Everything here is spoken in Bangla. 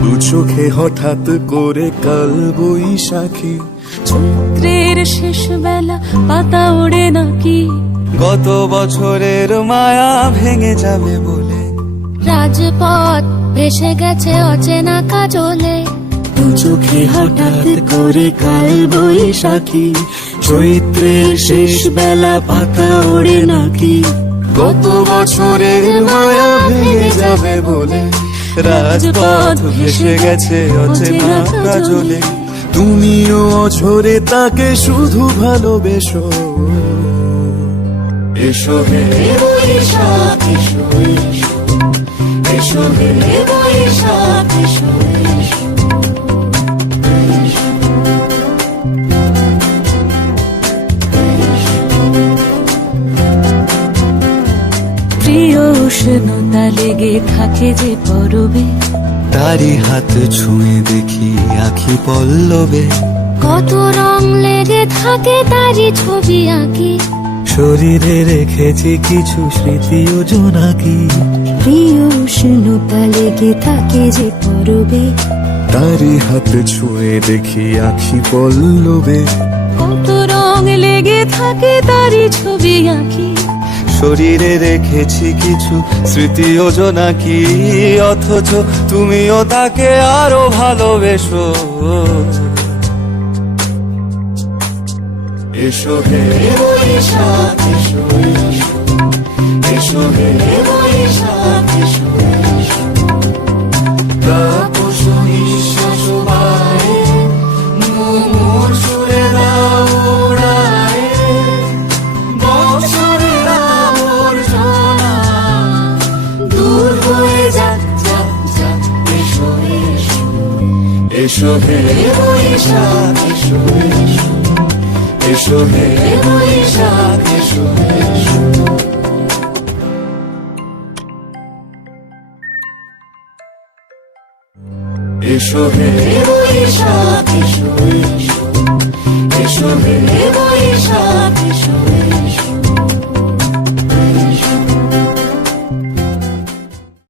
দু চোখে হঠাৎ করে কাল বৈশাখী, চৈত্রের শেষ বেলা পাতা ওড়ে নাকি, গত বছরের মায়া ভেঙে যাবে বলে, রাজপথ ভেসে গেছে অচেনা কাজলে। দু চোখে হঠাৎ করে কাল বৈশাখী, চৈত্রের শেষ বেলা পাতা ওড়ে নাকি, গত বছরের মায়া ভেঙে যাবে বলে, রাজপথ ভেসে গেছে অচেনা কাজলে। তুমিও অঝরে তাকে শুধু ভালোবেসো, এসো হে বৈশাখ এসো, এসো হে বৈশাখ এসো। প্রিয় উষ্ণতা লেগে থাকে যে পরবে, তারি হাত ছুঁয়ে দেখি আখি পল্লবে, কত রং লেগে থাকে তারই ছবি আঁকি, শরীরে রেখেছি কিছু স্মৃতি ও জোনাকি। প্রিয় উষ্ণতা লেগে থাকে যে পরবে, তারি হাত ছুঁয়ে দেখি আখি পল্লবে, কত রং লেগে থাকে তারই ছবি আঁকি, শরীরে রেখেছি কিছু স্মৃতি ও জোনাকি। অথচ তুমিও তাকে আরো ভালোবেসো, এসো হে বৈশাখ এসো, এসো হে বৈশাখ এসো। তাপস নিঃশ্বাস বায়ে, মুমুর সুরে দাও উড়ায়ে, বৎসরের আবর্জনা দূর হয়ে যাক যাক যাক। এসো এসো, এসো হে বৈশাখ এসো, এসো হে বৈশাখ এসো। এসো হে বৈশাখ এসো, এসো হে বৈশাখ এসো।